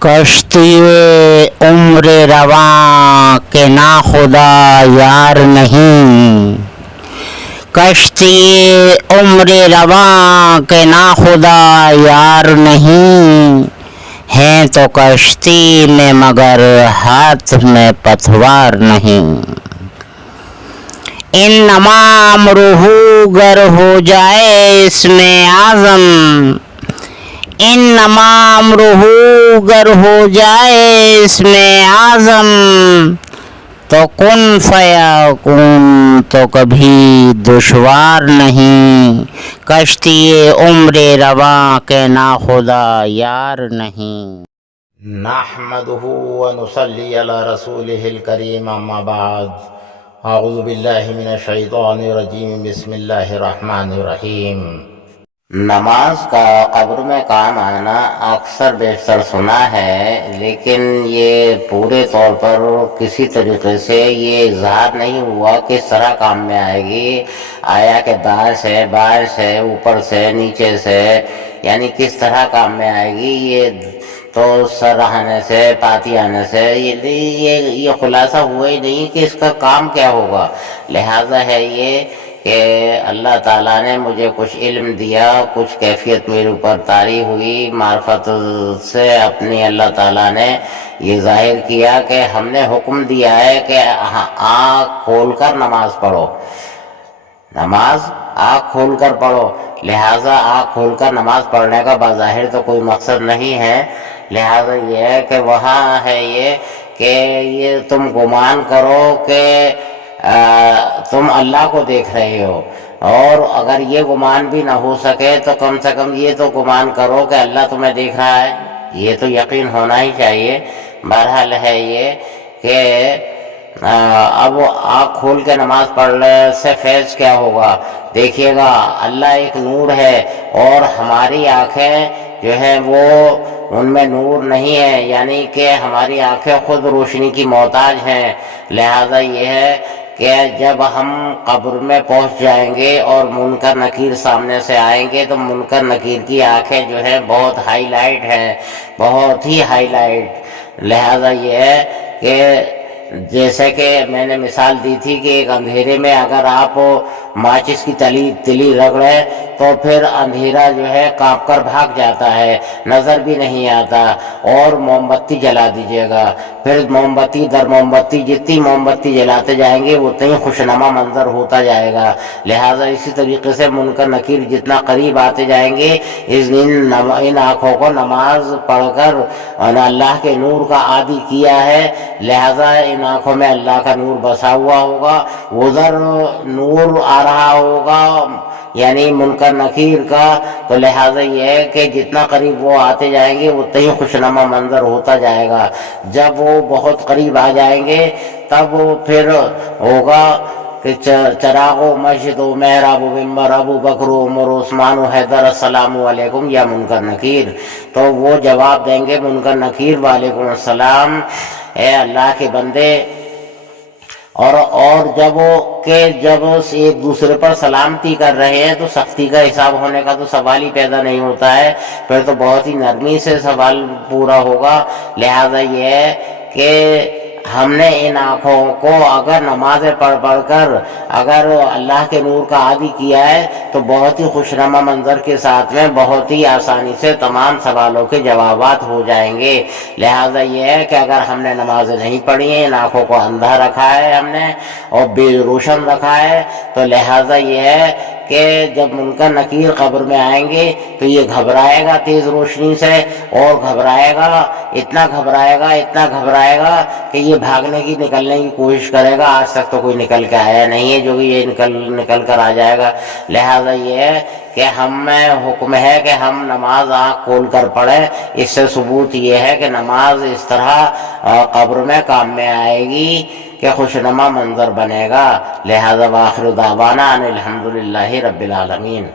کشتی عمر رواں کے ناخدا یار نہیں، کشتی عمر رواں کے ناخدا یار نہیں، ہیں تو کشتی میں مگر ہاتھ میں پتوار نہیں۔ انما امرہ گر ہو جائے اس میں اعظم، انما امرہ گر ہو جائے اس میں اعظم، تو کن فیکون تو کبھی دشوار نہیں، کشتی عمر رواں کے ناخدا یار نہیں۔ نحمدہ ونصلی علی رسولہ الکریم، اما بعد، اعوذ باللہ من الشیطان الرجیم، بسم اللہ الرحمن الرحیم۔ نماز کا قبر میں کام آنا اکثر بیشتر سنا ہے، لیکن یہ پورے طور پر کسی طریقے سے یہ اظہار نہیں ہوا کس طرح کام میں آئے گی، آیا کہ دائیں سے بائیں سے اوپر سے نیچے سے، یعنی کس طرح کام میں آئے گی، یہ تو سر آنے سے پاتی آنے سے یہ خلاصہ ہوا ہی نہیں کہ اس کا کام کیا ہوگا۔ لہٰذا ہے یہ کہ اللہ تعالیٰ نے مجھے کچھ علم دیا، کچھ کیفیت میرے اوپر طاری ہوئی، معرفت سے اپنی اللہ تعالیٰ نے یہ ظاہر کیا کہ ہم نے حکم دیا ہے کہ آنکھ کھول کر نماز پڑھو، نماز آنکھ کھول کر پڑھو۔ لہٰذا آنکھ کھول کر نماز پڑھنے کا بظاہر تو کوئی مقصد نہیں ہے، لہٰذا یہ ہے کہ وہاں ہے یہ کہ یہ تم گمان کرو کہ تم اللہ کو دیکھ رہے ہو، اور اگر یہ گمان بھی نہ ہو سکے تو کم سے کم یہ تو گمان کرو کہ اللہ تمہیں دیکھ رہا ہے، یہ تو یقین ہونا ہی چاہیے۔ بہرحال ہے یہ کہ اب آنکھ کھول کے نماز پڑھنے سے فیض کیا ہوگا؟ دیکھیے گا اللہ ایک نور ہے، اور ہماری آنکھیں جو ہیں وہ ان میں نور نہیں ہے، یعنی کہ ہماری آنکھیں خود روشنی کی محتاج ہیں۔ لہذا یہ ہے کہ جب ہم قبر میں پہنچ جائیں گے اور منکر نکیر سامنے سے آئیں گے تو منکر نکیر کی آنکھیں جو ہے بہت ہائی لائٹ ہیں، بہت ہی ہائی لائٹ۔ لہذا یہ ہے کہ جیسے کہ میں نے مثال دی تھی کہ ایک اندھیرے میں اگر آپ ماچس کی تلی رگڑیں تو پھر اندھیرا جو ہے کانپ کر بھاگ جاتا ہے، نظر بھی نہیں آتا، اور موم بتی جلا دیجیے گا، پھر موم بتی در موم بتی جتنی موم بتی جلاتے جائیں گے اتنا ہی خوشنما منظر ہوتا جائے گا۔ لہٰذا اسی طریقے سے منکر نکیر جتنا قریب آتے جائیں گے ان آنکھوں کو نماز پڑھ کر اللہ کے نور کا عادی کیا ہے، لہٰذا ان آنکھوں میں اللہ کا نور بسا ہوا ہوگا، ادھر نور آ رہا ہوگا یعنی منکر نکیر کا، تو لہٰذا یہ ہے کہ جتنا قریب وہ آتے جائیں گے اتنا ہی خوشنما منظر ہوتا جائے گا۔ جب وہ بہت قریب آ جائیں گے تب پھر ہوگا کہ چراغ و مسجد و محراب و ممبر ابو بکر و عمر و عثمان و حیدر السلام علیکم یا منکر نکیر، تو وہ جواب دیں گے منکر نکیر وعلیکم السلام، اے اللہ کے بندے۔ اور جب ایک دوسرے پر سلامتی کر رہے ہیں تو سختی کا حساب ہونے کا تو سوال ہی پیدا نہیں ہوتا ہے، پھر تو بہت ہی نرمی سے سوال پورا ہوگا۔ لہذا یہ ہے کہ ہم نے ان آنکھوں کو اگر نمازیں پڑھ کر اگر اللہ کے نور کا عادی کیا ہے تو بہت ہی خوشنما منظر کے ساتھ میں بہت ہی آسانی سے تمام سوالوں کے جوابات ہو جائیں گے۔ لہٰذا یہ ہے کہ اگر ہم نے نمازیں نہیں پڑھی ہیں، ان آنکھوں کو اندھا رکھا ہے ہم نے اور بے روشن رکھا ہے، تو لہٰذا یہ ہے کہ جب منکر نکیر قبر میں آئیں گے تو یہ گھبرائے گا تیز روشنی سے، اور گھبرائے گا اتنا گھبرائے گا کہ یہ بھاگنے کی نکلنے کی کوشش کرے گا۔ آج تک تو کوئی نکل کے آیا نہیں ہے جو یہ نکل کر آ جائے گا۔ لہذا یہ ہے کہ ہمیں حکم ہے کہ ہم نماز آنکھ کھول کر پڑھیں۔ اس سے ثبوت یہ ہے کہ نماز اس طرح قبر میں کام میں آئے گی کہ خوشنما منظر بنے گا۔ لہذا وآخر دعوانا ان الحمدللہ رب العالمین۔